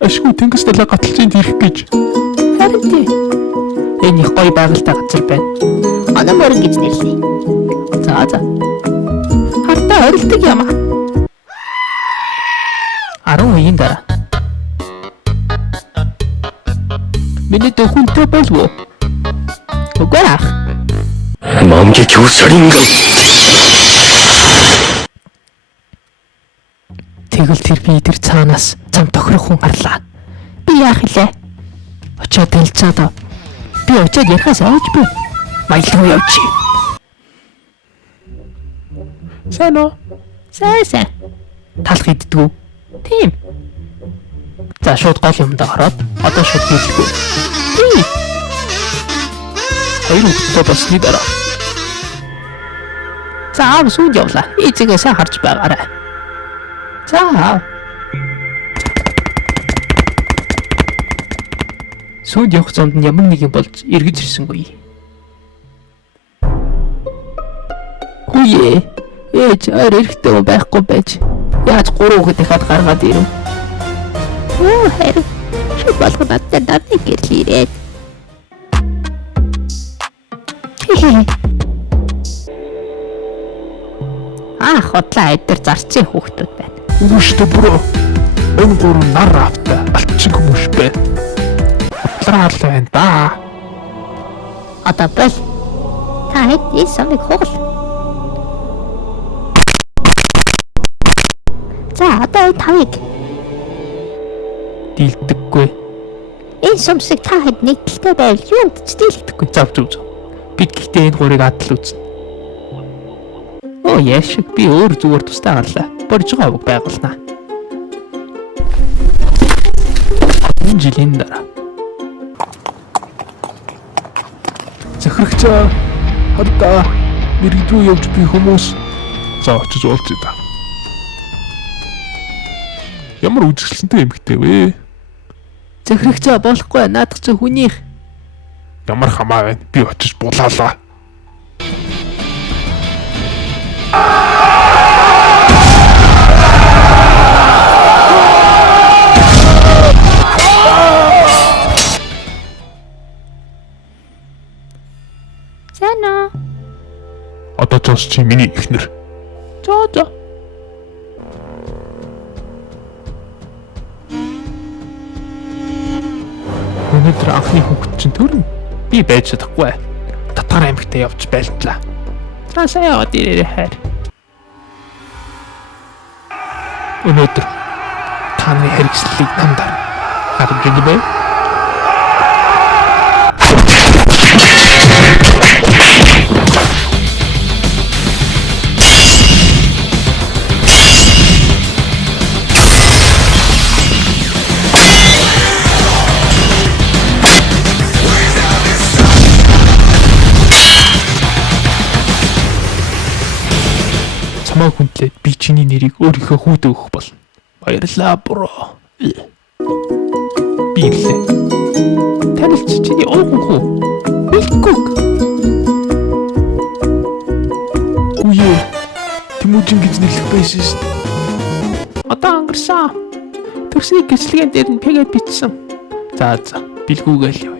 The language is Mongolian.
ашгүй тэнгис далай гаталцын ирэх гэж. Харин тий. Энэ их гоё байгальтай газар байна. Оноо морин гэж нэрлэе. За. Хартаа орилдог юм аа. 10 үеийн дараа. Миний дөхөнтэй болов уу? Үгүй ах. 만개교 살인강. Тэгвэл тэр би тэр цаанаас зам тохирох хүн гарлаа. Би яах илээ? Очоод танилцаад. Би очоод ярихаас айж би. Маялгүй явчих. Сайн уу? Сайн. Талх иддгүү. Тийм. За шууд гол юмдаа ороод одоо шууд хэлэхгүй. Тийм. Хоёр хүүхдтэй болсны дараа. За аав сүйд явлаа. Эцэгээ сайн харж байгаарай. За. Сүйд явах замд нь ямар нэг юм болж эргэж ирсэнгүй. Хүүе. Ээж эрэгтэй байхгүй байж. Яаж 3 хүүхэд ихад гаргаад ирэв? Оо харин чи болгонод надад гэрэл ирээд. Хотлоо айдэр зарцын хүүхдүүд байна. Үгүйштэй бүрөө. Энэ гурав нар автай алчиг хүмүүс бэ. Хотлоо байна да. Одоо бол та хэд энэ самыг хугал. За одоо тавыг Дийлдэггүй. энэ сумсыг та хэд нэгдэлтэй байвал юунд ч дийлдэхгүй. Зав. Бид гэхдээ энэ гурыг адал үзнэ. Оо яшиг би өөр зүгээр тустай гарлаа. Борж байгаа үг байгуулнаа. Энэ жилийн дараа. Захирагчаа хардаа мэрэгдүү явж би хүмүүс за очиж уулзъя да. Ямар үзэсгэлэнтэй эмэгтэй вэ? Захирагчаа болохгүй наадах чи хүнийх. Ямар хамаа байна. Би очиж булаалаа. Зана. Одоо ч чи миний эхнэр. За. Өнөөдөр анхны хүүхэд чинь төрнө. Би байж чадахгүй. Татгар аймагтаа явж байлтлаа. За сайн яваад ирээрэй хайр. Өнөөдөр таны хэрэгслийг тандаа. Харин гэнэ. Чамаа хүндлээд би чиний нэрийг өөрийнхөө хүүдээ өгөх болно. Баярлалаа бро. Би ирлээ. Танилч чиний ууган хүү. Билгүг. Үе. Тэмүүжин гэж нэрлэх байсан шүү дээ. Одоо өнгөрсөн. Төрсний гэрчлэгэн дээр нь пэгэд бичсэн. За билгүүгээл яв.